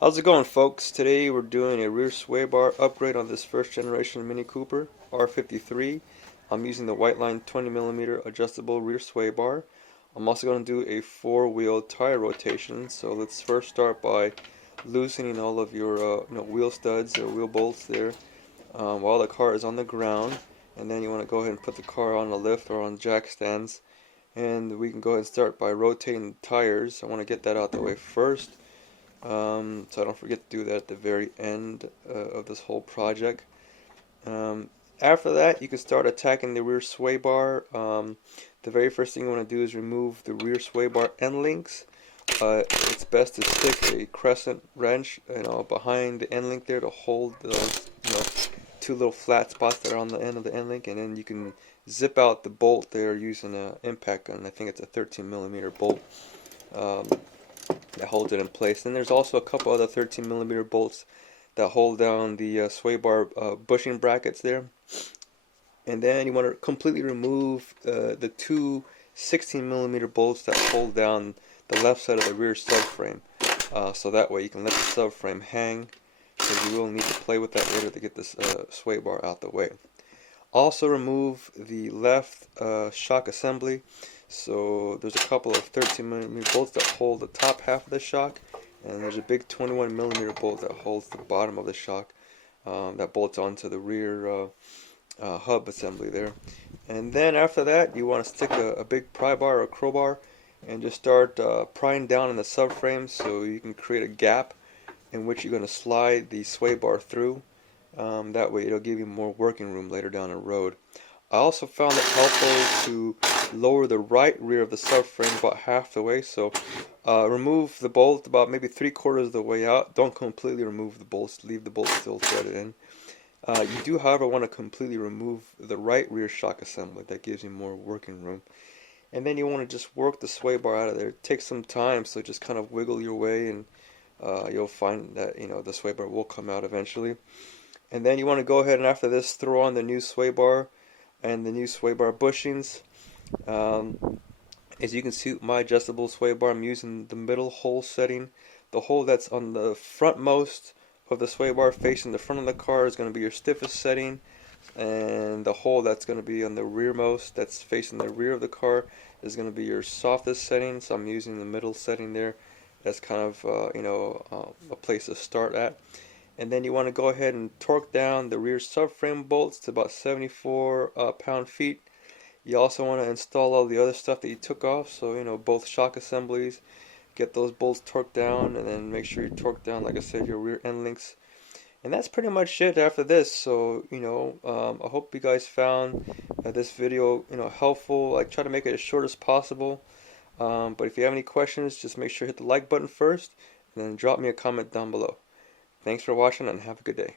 How's it going, folks? Today we're doing a rear sway bar upgrade on this first generation Mini Cooper R53. I'm using the white line 20mm adjustable rear sway bar. I'm also going to do a four-wheel tire rotation. So let's first start by loosening all of your wheel studs or wheel bolts there while the car is on the ground. And then you want to go ahead and put the car on a lift or on jack stands. And we can go ahead and start by rotating the tires. I want to get that out the way first. So I don't forget to do that at the very end of this whole project. After that, you can start attacking the rear sway bar. The very first thing you want to do is remove the rear sway bar end links. It's best to stick a crescent wrench, behind the end link there to hold those, two little flat spots that are on the end of the end link, and then you can zip out the bolt there using an impact gun. I think it's a 13mm bolt. That holds it in place. Then there's also a couple other 13mm bolts that hold down the sway bar bushing brackets there. And then you want to completely remove the two 16mm bolts that hold down the left side of the rear subframe. So that way you can let the subframe hang, because you will need to play with that later to get this sway bar out the way. Also remove the left shock assembly. So there's a couple of 13mm bolts that hold the top half of the shock, and there's a big 21mm bolt that holds the bottom of the shock that bolts onto the rear hub assembly there. And then after that, you want to stick a big pry bar or crowbar and just start prying down in the subframe so you can create a gap in which you're going to slide the sway bar through. That way it'll give you more working room later down the road. I also found it helpful to lower the right rear of the subframe about half the way. So remove the bolt about maybe 3/4 of the way out. Don't completely remove the bolts. Leave the bolts still threaded in. You do, however, want to completely remove the right rear shock assembly. That gives you more working room. And then you want to just work the sway bar out of there. It takes some time, so just kind of wiggle your way, and you'll find that the sway bar will come out eventually. And then you want to go ahead and after this throw on the new sway bar and the new sway bar bushings. As you can see, my adjustable sway bar, I'm using the middle hole setting. The hole that's on the frontmost of the sway bar facing the front of the car is going to be your stiffest setting, and the hole that's going to be on the rearmost that's facing the rear of the car is going to be your softest setting. So I'm using the middle setting there. That's kind of a place to start at. And then you want to go ahead and torque down the rear subframe bolts to about 74 pound-feet. You also want to install all the other stuff that you took off, so both shock assemblies. Get those bolts torqued down, and then make sure you torque down, like I said, your rear end links. And that's pretty much it after this. So I hope you guys found this video helpful. I try to make it as short as possible. But if you have any questions, just make sure to hit the like button first, and then drop me a comment down below. Thanks for watching, and have a good day.